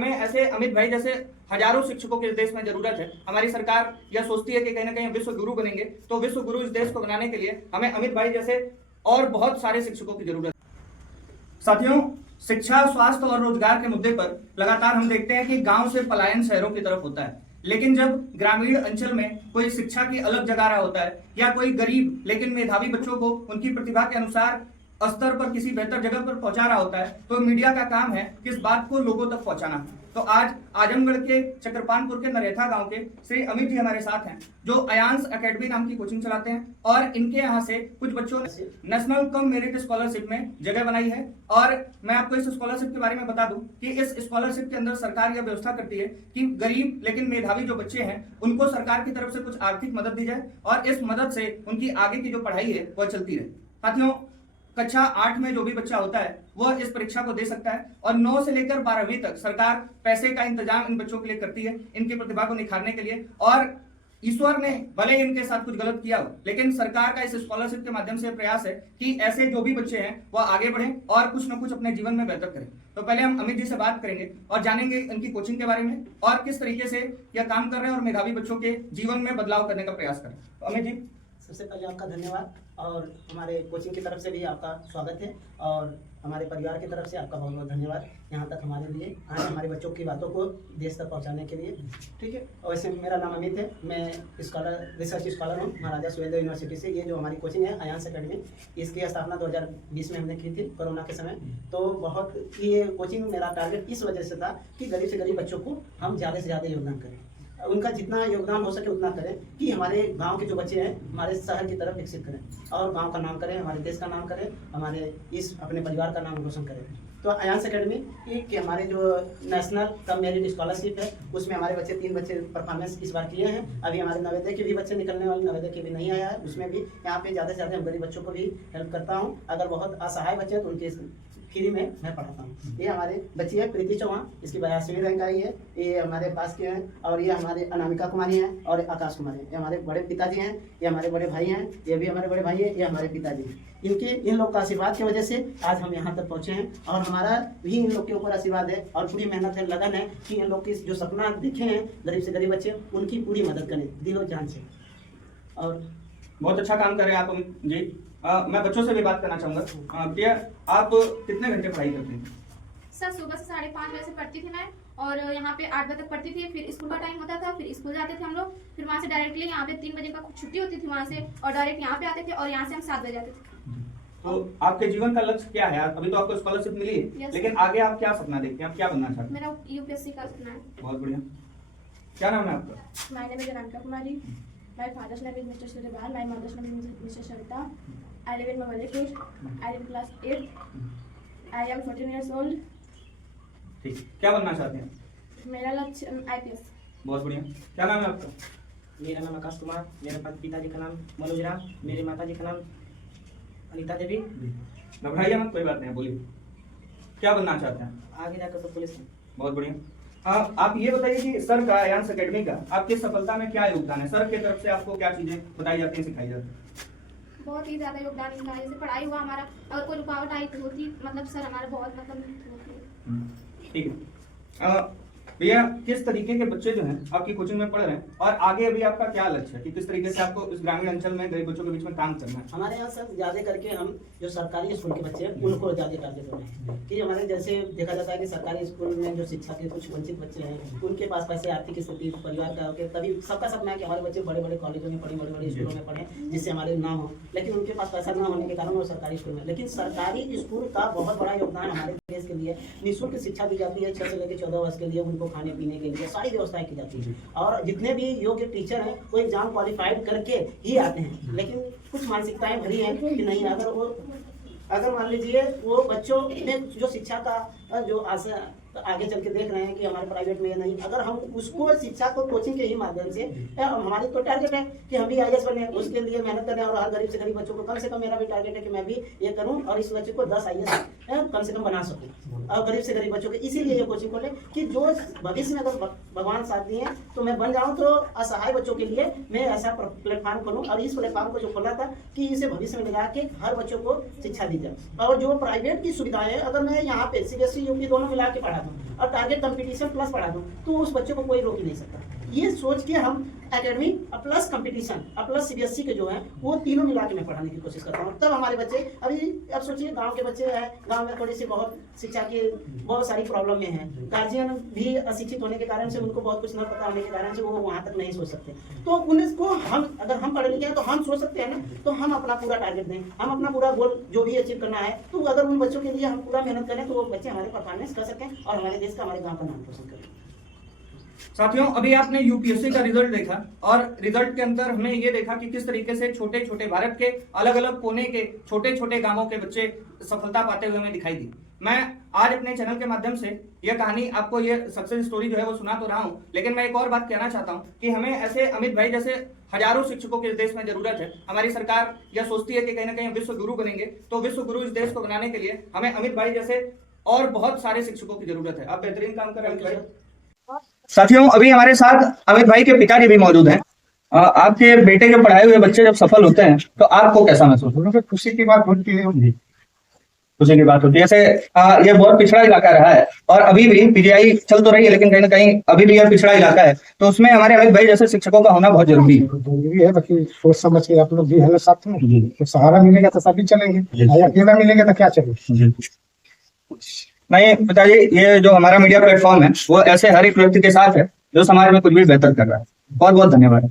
हमें ऐसे अमित भाई जैसे हजारों शिक्षकों की इस देश में जरूरत है। हमारी सरकार यह सोचती है कि कहीं ना कहीं विश्व गुरु बनेंगे, तो विश्व गुरु इस देश को बनाने के लिए हमें अमित भाई जैसे और बहुत सारे शिक्षकों की जरूरत है। साथियों, शिक्षा, स्वास्थ्य और रोजगार के मुद्दे पर लगातार हम देखते हैं कि गांव से पलायन शहरों की तरफ होता है, लेकिन जब ग्रामीण अंचल में कोई शिक्षा की अलग जगह रहा होता है या कोई गरीब लेकिन मेधावी बच्चों को उनकी प्रतिभा के अनुसार स्तर पर किसी बेहतर जगह पर पहुंचा रहा होता है, तो मीडिया का काम है इस बात को लोगों तक पहुंचाना। तो आज आजमगढ़ के चक्रपानपुर के नरेथा गांव के श्री अमित जी हमारे साथ हैं, जो अयांश एकेडमी नाम की कोचिंग चलाते हैं और इनके यहाँ से कुछ बच्चों ने नेशनल कम मेरिट स्कॉलरशिप में जगह बनाई है। और मैं आपको इस स्कॉलरशिप के बारे में बता दूं कि इस स्कॉलरशिप के अंदर सरकार यह व्यवस्था करती है कि गरीब लेकिन मेधावी जो बच्चे हैं उनको सरकार की तरफ से कुछ आर्थिक मदद दी जाए और इस मदद से उनकी आगे की जो पढ़ाई है वह चलती रहे। साथियों, कक्षा 8 में जो भी बच्चा होता है वह इस परीक्षा को दे सकता है और 9 से लेकर 12वीं तक सरकार पैसे का इंतजाम इन बच्चों के लिए करती है, इनकी प्रतिभा को निखारने के लिए। और ईश्वर ने भले इनके साथ कुछ गलत किया हो, लेकिन सरकार का इस स्कॉलरशिप के माध्यम से प्रयास है कि ऐसे जो भी बच्चे हैं वह आगे बढ़ें और कुछ न कुछ अपने जीवन में बेहतर करें। तो पहले हम अमित जी से बात करेंगे और जानेंगे इनकी कोचिंग के बारे में और किस तरीके से यह काम कर रहे हैं और मेधावी बच्चों के जीवन में बदलाव करने का प्रयास करें। तो अमित जी, सबसे पहले आपका धन्यवाद और हमारे कोचिंग की तरफ से भी आपका स्वागत है और हमारे परिवार की तरफ से आपका बहुत बहुत धन्यवाद यहाँ तक हमारे लिए आए, हमारे बच्चों की बातों को देश तक पहुँचाने के लिए। ठीक है, और वैसे मेरा नाम अमित है, मैं स्कॉलर रिसर्च स्कॉलर हूँ महाराजा सुहेलदेव यूनिवर्सिटी से। ये जो हमारी कोचिंग है अयांश एकेडमी, इसकी स्थापना 2020 में हमने की थी कोरोना के समय। तो बहुत ये कोचिंग मेरा टारगेट इस वजह से था कि गरीब से गरीब बच्चों को हम ज़्यादा से ज़्यादा योगदान करें, उनका जितना योगदान हो सके उतना करें कि हमारे गांव के जो बच्चे हैं हमारे शहर की तरफ विकसित करें और गांव का नाम करें, हमारे देश का नाम करें, हमारे इस अपने परिवार का नाम रोशन करें। तो अयांश एकेडमी कि हमारे जो नेशनल कम मेरिट स्कॉलरशिप है उसमें हमारे बच्चे 3 बच्चे परफॉर्मेंस इस बार किए हैं। अभी हमारे नवोदय के भी बच्चे निकलने वाले, नवोदय के भी नहीं आया है, उसमें भी यहाँ पे ज़्यादा से ज़्यादा हम गरीब बच्चों को भी हेल्प करता हूँ। अगर बहुत असहाय बच्चे हैं तो उनके फ्री में मैं पढ़ाता हूँ। ये हमारे बच्ची है प्रीति चौहान, इसकी 82वीं रैंक आई है, ये हमारे पास के हैं। और ये हमारे अनामिका कुमारी हैं और आकाश कुमारी हैं, ये हमारे बड़े पिताजी हैं, ये हमारे बड़े भाई हैं, ये भी हमारे बड़े भाई हैं, ये हमारे पिताजी हैं। इन लोग का आशीर्वाद की वजह से आज हम यहाँ तक पहुँचे हैं और हमारा भी इन लोग के ऊपर आशीर्वाद है और पूरी मेहनत है, लगन है कि इन लोग की जो सपना देखे हैं गरीब से गरीब बच्चे, उनकी पूरी मदद करें दिलो जान से। और बहुत अच्छा काम कर रहे हैं आप अमित जी। मैं बच्चों से भी बात करना चाहूंगा। प्रिया, आप कितने घंटे पढ़ाई करती हैं? सर सुबह से 5:30 बजे से पढ़ती थी मैं और यहाँ पे 8 बजे तक पढ़ती थी। फिर स्कूल का टाइम होता था, फिर स्कूल जाते थे हम लोग, फिर वहाँ से डायरेक्टली यहाँ पे 3 बजे का छुट्टी होती थी वहाँ से और डायरेक्ट यहाँ पे आते थे और यहाँ से हम 7 बजे जाते थे। तो आपके जीवन का लक्ष्य क्या है? अभी तो आपको स्कॉलरशिप मिली है, लेकिन आगे आप क्या सपना देखते हैं, आप क्या बनना चाहते हैं? मेरा यूपीएससी का सपना है। बहुत बढ़िया। क्या नाम है आपका? My name is Anamika Kumari, my father's name is mister Suryapal, my mother's name is mister Sarita. I live in Mawalipur. I am class 8. I am 14 years old. ठीक, क्या बनना चाहते हैं? मेरा लक्ष्य IPS। बहुत बढ़िया। क्या नाम है आपका? मेरा नाम आकाश कुमार, मेरे पिताजी का नाम मनोज राम, मेरी माता जी का नाम अनिता देवी। घबराइए मत, कोई बात नहीं, बोलिए क्या बनना चाहते हैं? आगे जाकर तो पुलिस। बहुत बढ़िया। आप ये बताइए कि सर का अयांश एकेडमी का आपकी सफलता में क्या योगदान है? सर की तरफ से आपको क्या चीजें बताई जाती हैं, सिखाई जाती है? बहुत ही ज़्यादा योगदान इनका है। जैसे पढ़ाई हुआ हमारा, अगर कोई रुकावट आई तो होती, मतलब सर हमारा बहुत ठीक है। भैया, किस तरीके के बच्चे जो हैं आपकी कोचिंग में पढ़ रहे हैं और आगे अभी आपका क्या लक्ष्य है कि किस तरीके से आपको इस ग्रामीण अंचल में गरीब बच्चों के बीच में काम करना है? हमारे यहाँ सर ज़्यादा करके हम जो सरकारी स्कूल के बच्चे हैं उनको ज़्यादा टारगेट हो रहे हैं कि हमारे जैसे देखा जाता है कि सरकारी स्कूल में जो शिक्षा के कुछ वंचित बच्चे हैं उनके पास पैसे, आर्थिक स्थिति परिवार का होकर तभी सबका सपना है कि हमारे बच्चे बड़े बड़े कॉलेजों में पढ़े, बड़े बड़े स्कूलों में पढ़े जिससे हमारे नाम हो, लेकिन उनके पास पैसा ना होने के कारण वो सरकारी स्कूल में। लेकिन सरकारी स्कूल का बहुत बड़ा योगदान हमारे देश के लिए, निःशुल्क शिक्षा दी जाती है 6 से लेकर 14 वर्ष के लिए, उनको खाने पीने के लिए सारी व्यवस्थाएं की जाती है और जितने भी योग्य टीचर हैं वो एग्जाम क्वालिफाइड करके ही आते हैं। लेकिन कुछ मानसिकताएं भरी हैं कि नहीं, अगर मान लीजिए वो बच्चों ने जो शिक्षा का जो आशा आगे चल के देख रहे हैं कि हमारे प्राइवेट में नहीं, अगर हम उसको शिक्षा को कोचिंग के ही माध्यम से, हमारी तो टारगेट है कि हम भी IAS बने, उसके लिए मेहनत करें और हर गरीब से गरीब बच्चों को कम से कम, मेरा भी टारगेट है कि मैं भी ये करूं और इस बच्चे को 10 IAS कम से कम बना सकूं। और गरीब से गरीब बच्चों के, इसीलिए ये कोचिंग खोले कि जो भविष्य में अगर भगवान साथ दिए तो मैं बन जाऊं, तो असहाय बच्चों के लिए मैं ऐसा प्लेटफॉर्म खोलूं। और इस प्लेटफॉर्म को जो खोला था कि इसे भविष्य में लगा के हर बच्चों को शिक्षा दी जाए। और जो प्राइवेट की सुविधाएं अगर मैं यहाँ पे CBSE UP दोनों मिला के पढ़ा दूँ और टारगेट कंपटीशन प्लस पढ़ा दूँ तो उस बच्चे को कोई रोक ही नहीं सकता। ये सोच के हम academy plus competition plus CBSE के जो है वो तीनों मिला के मैं पढ़ाने की कोशिश करता हूँ। तब हमारे बच्चे अभी अब सोचिए गांव के बच्चे हैं, गांव में थोड़ी सी बहुत शिक्षा की बहुत सारी प्रॉब्लम में है, गार्जियन भी अशिक्षित होने के कारण से उनको बहुत कुछ न पता होने के कारण से वो वहाँ तक नहीं सोच सकते। तो उनको हम अगर हम पढ़े लिखे हैं तो हम सोच सकते हैं ना, तो हम अपना पूरा टारगेट दें, हम अपना पूरा गोल जो भी अचीव करना है, तो अगर उन बच्चों के लिए हम पूरा मेहनत करें तो वो बच्चे हमारे परफॉर्मेंस कर सकें और हमारे देश का हमारे गाँव का नाम रोशन करें। साथियों, अभी आपने यूपीएससी का रिजल्ट देखा और रिजल्ट के अंदर हमने ये देखा कि किस तरीके से छोटे छोटे भारत के अलग अलग कोने के छोटे छोटे गांवों के बच्चे सफलता पाते हुए हमें दिखाई दी। मैं आज अपने चैनल के माध्यम से यह कहानी आपको, ये सक्सेस स्टोरी जो है वो सुना तो रहा हूं, लेकिन मैं एक और बात कहना चाहता हूं कि हमें ऐसे अमित भाई जैसे हजारों शिक्षकों के इस देश में जरूरत है। हमारी सरकार यह सोचती है कि कहीं ना कहीं विश्व गुरु बनेंगे, तो विश्व गुरु इस देश को बनाने के लिए हमें अमित भाई जैसे और बहुत सारे शिक्षकों की जरूरत है। आप बेहतरीन काम कर रहे हैं। साथियों, अभी हमारे साथ अमित भाई के पिताजी भी मौजूद हैं। आपके बेटे के पढ़ाए हुए बच्चे जब सफल होते हैं तो आपको कैसा महसूस होता है? खुशी की बात होती है। खुशी की बात होती है। जैसे ये बहुत पिछड़ा इलाका रहा है और अभी भी पीजीआई चल तो रही है, लेकिन कहीं ना कहीं अभी भी यह पिछड़ा इलाका है, तो उसमें हमारे अमित भाई जैसे शिक्षकों का होना बहुत जरूरी है। बाकी सोच समझ के आप लोग भी है साथ में, तो सहारा मिलेगा तो सभी चलेंगे, अकेला मिलेगा तो क्या चलेगा। नहीं पिताजी, ये जो हमारा मीडिया प्लेटफॉर्म है वो ऐसे हर एक व्यक्ति के साथ है जो समाज में कुछ भी बेहतर कर रहा है। बहुत बहुत धन्यवाद।